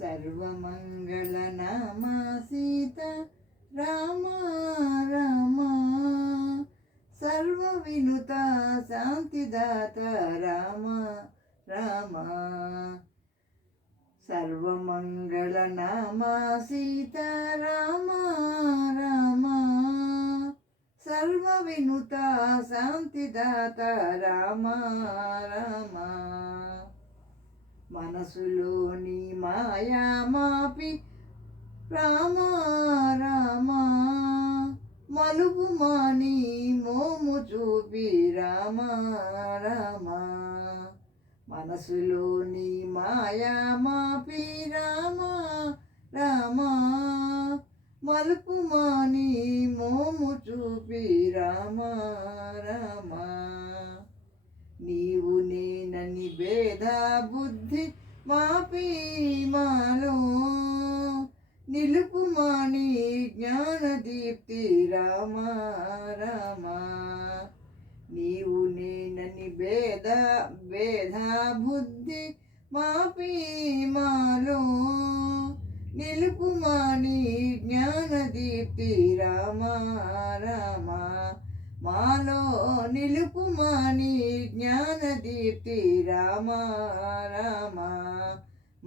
సర్వమంగళనామా సీత రామ రామ, సర్వ వినుత శాంతిదాత రామ రామ. సర్వమంగళనామా సీత రామ రామ, సర్వ వినుత శాంతిదాత రామ రామ. మనసులోని మాయా మాపి రామ రామ, మలుపు మాని మోము చూపి రామ రామ. మనసులోని మాయా మాపి రామ రామ, మలుపు మాని మోము చూపి రామ రామ. నీవు నేనని భేద బుద్ధి మాపి మాలో నిలుపు మాని జ్ఞాన దీప్తి రామ రామ. నీవు నేనని భేద బుద్ధి మాపి మాలో నిలుపు మాని జ్ఞాన దీప్తి రామ రామ. మాలో నిలుపు మాని జ్ఞాన దీప్తి రామ రామ.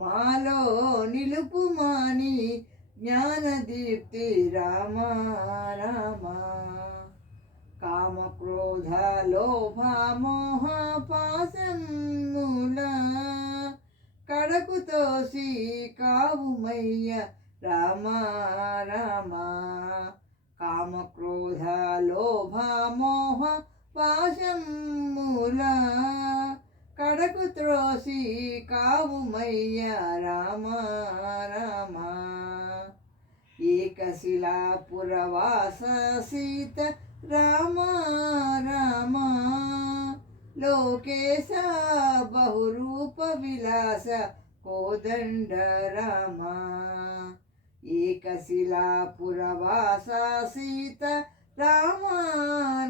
మాలో నిలుపు మాని జ్ఞాన దీప్తి రామ రామ. కామ క్రోధ లోభ మోహ పాశముల కడకు తోసి కావుమయ్య రామ రామ. కామ క్రోధ లోభ మోహ పాశముల కడకు త్రోసి కావుమయ్య రామ రామ. ఏకశిలాపురవాస సీత రామ రామ, లోకేశ బహురూప విలాస కోదండ రామ. ఏకశిలాపురవాస సీత రామ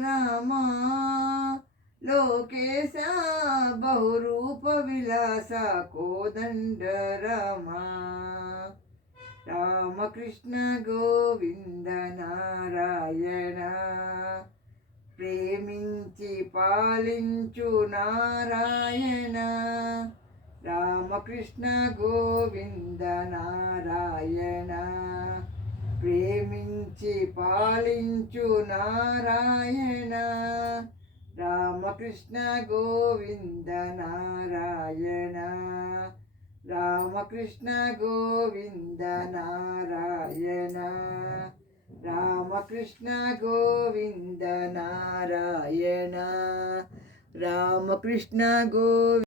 రామ, లోకేశ బహురూప విలాస కోదండ రామ. రామకృష్ణ గోవింద నారాయణ, ప్రేమించి పాలించు నారాయణ. రామకృష్ణ గోవింద నారాయణ, ప్రేమించి పాలించు నారాయణ. రామకృష్ణ గోవింద నారాయణ, రామకృష్ణ గోవింద నారాయణ. రామకృష్ణ గోవింద నారాయణ, రామకృష్ణ గోవింద